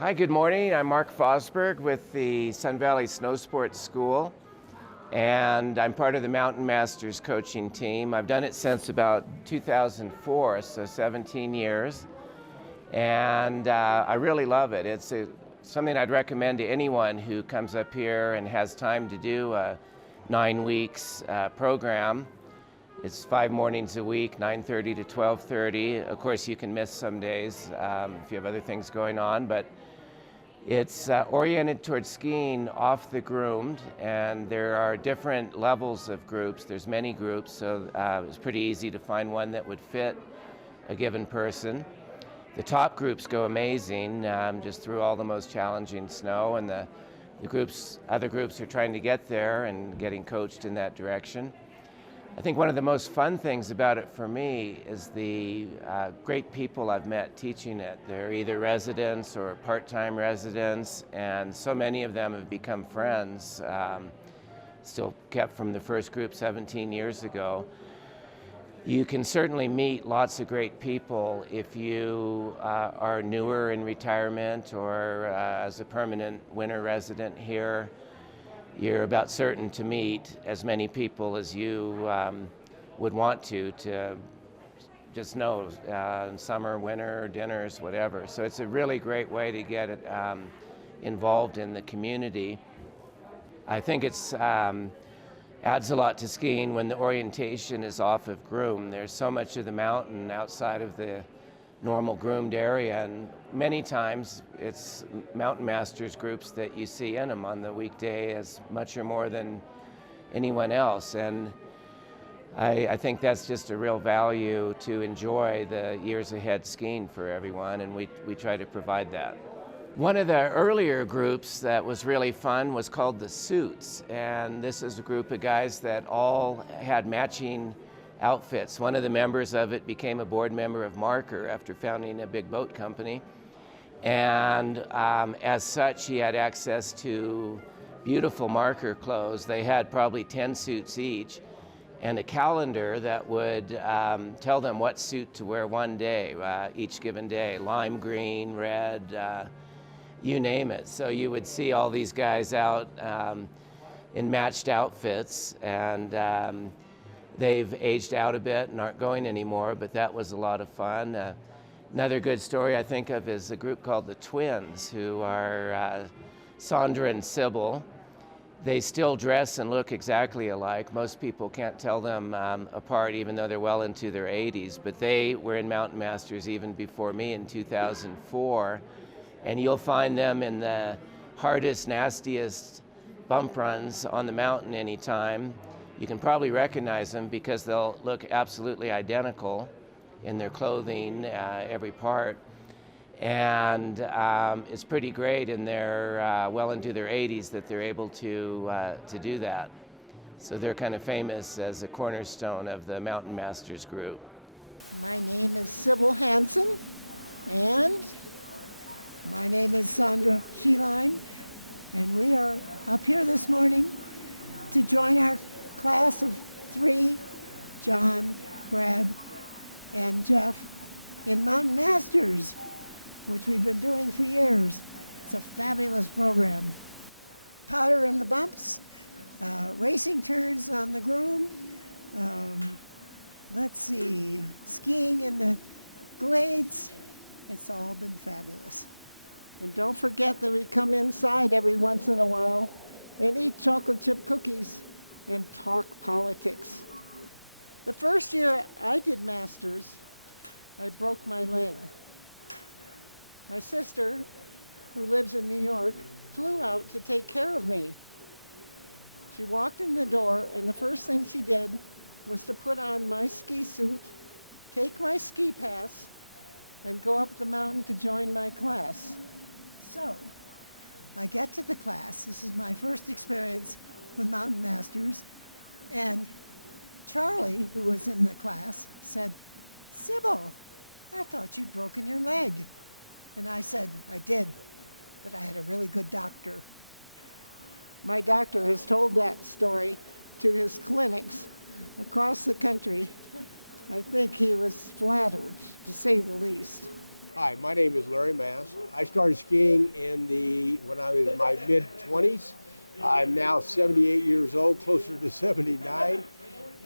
Hi, good morning. I'm Mark Fosberg with the Sun Valley Snow Sports School, and I'm part of the Mountain Masters coaching team. I've done it since about 2004, so 17 years, and I really love it. Something I'd recommend to anyone who comes up here and has time to do a 9 weeks program. It's 5 mornings a week, 9:30 to 12:30. Of course, you can miss some days if you have other things going on, but it's oriented towards skiing off the groomed, and there are different levels of groups. There's many groups, so it's pretty easy to find one that would fit a given person. The top groups go amazing, just through all the most challenging snow, and the other groups are trying to get there and getting coached in that direction. I think one of the most fun things about it for me is the great people I've met teaching it. They're either residents or part-time residents, and so many of them have become friends, still kept from the first group 17 years ago. You can certainly meet lots of great people if you are newer in retirement or as a permanent winter resident here. You're about certain to meet as many people as you would want to just know, summer, winter, dinners, whatever. So it's a really great way to get it, involved in the community. I think it's adds a lot to skiing when the orientation is off of groom. There's so much of the mountain outside of the normal groomed area, and many times it's Mountain Masters groups that you see in them on the weekday as much or more than anyone else, and I think that's just a real value to enjoy the years ahead skiing for everyone, and we try to provide that. One of the earlier groups that was really fun was called the Suits, and this is a group of guys that all had matching outfits. One of the members of it became a board member of Marker after founding a big boat company, and as such he had access to beautiful Marker clothes. They had probably 10 suits each and a calendar that would tell them what suit to wear one day, each given day, lime green, red, you name it. So you would see all these guys out in matched outfits, and they've aged out a bit and aren't going anymore, but that was a lot of fun. Another good story I think of is a group called the Twins, who are Sandra and Sybil. They still dress and look exactly alike. Most people can't tell them apart, even though they're well into their 80s, but they were in Mountain Masters even before me in 2004, and you'll find them in the hardest, nastiest bump runs on the mountain anytime. You can probably recognize them because they'll look absolutely identical in their clothing, every part. And it's pretty great, and they're well into their 80s that they're able to do that. So they're kind of famous as a cornerstone of the Mountain Masters group. My name is Sybil Hansen, and my name is Sandra Sheline, and we are up here this morning to join our class of 3, John, Brad, and Jeff, in Mountain Masters, which we've been doing for years. It's a fabulous program. Powder in the bumps, racing turns on the groom, skiing in the glades. It's all been fabulous. And don't forget that we come inside every once in a while and eat chocolate chip cookies and talk politics. The first year I did Masters, I broke my leg. My sister, who lives in New York, flew out to take care of me. She walked in the door, and the first thing she did was to put on my ski suit, take my ski pass, and go up the mountain to join my class. So, I get to the class. This is my first experience with Mountain Masters, and Charlie, who was in the class, said, "Sybil, I thought you'd broken your leg." And I said, "I did, but I had a really good doctor." My doctor has told that story to his clinics across the country. I think he was flattered, to say the least. Hi, my name is Larry Mast. I started skiing when I was in my mid-20s. I'm now 78 years old, closer to 79,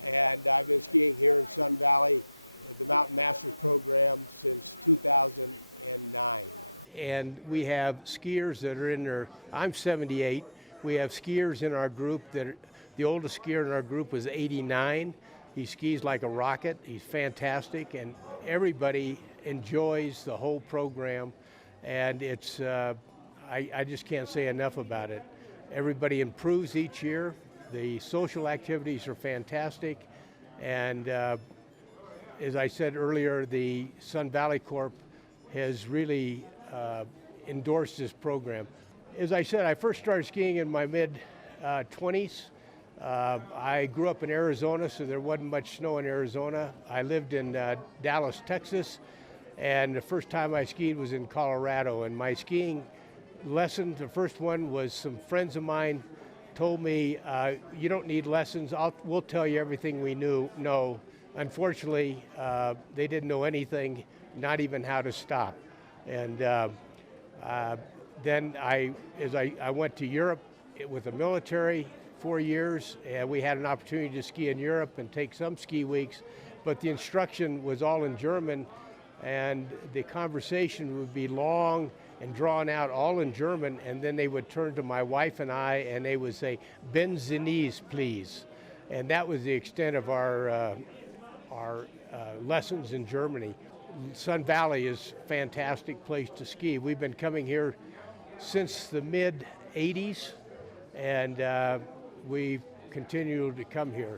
and I've been skiing here in Sun Valley at the Mountain Masters program since 2009. And we have skiers that are in their, I'm 78. We have skiers in our group the oldest skier in our group was 89. He skis like a rocket. He's fantastic, and everybody enjoys the whole program. And I just can't say enough about it. Everybody improves each year. The social activities are fantastic. And as I said earlier, the Sun Valley Corp has really endorsed this program. As I said, I first started skiing in my mid-20s. I grew up in Arizona, so there wasn't much snow in Arizona. I lived in Dallas, Texas, and the first time I skied was in Colorado. And my skiing lesson, the first one, was some friends of mine told me, you don't need lessons, we'll tell you everything we know. Unfortunately, they didn't know anything, not even how to stop. And then I went to Europe with the military 4 years, and we had an opportunity to ski in Europe and take some ski weeks, but the instruction was all in German, and the conversation would be long and drawn out, all in German, and then they would turn to my wife and I, and they would say, "Bend the knees, please." And that was the extent of our lessons in Germany. Sun Valley is a fantastic place to ski. We've been coming here since the mid-'80s, and we continue to come here.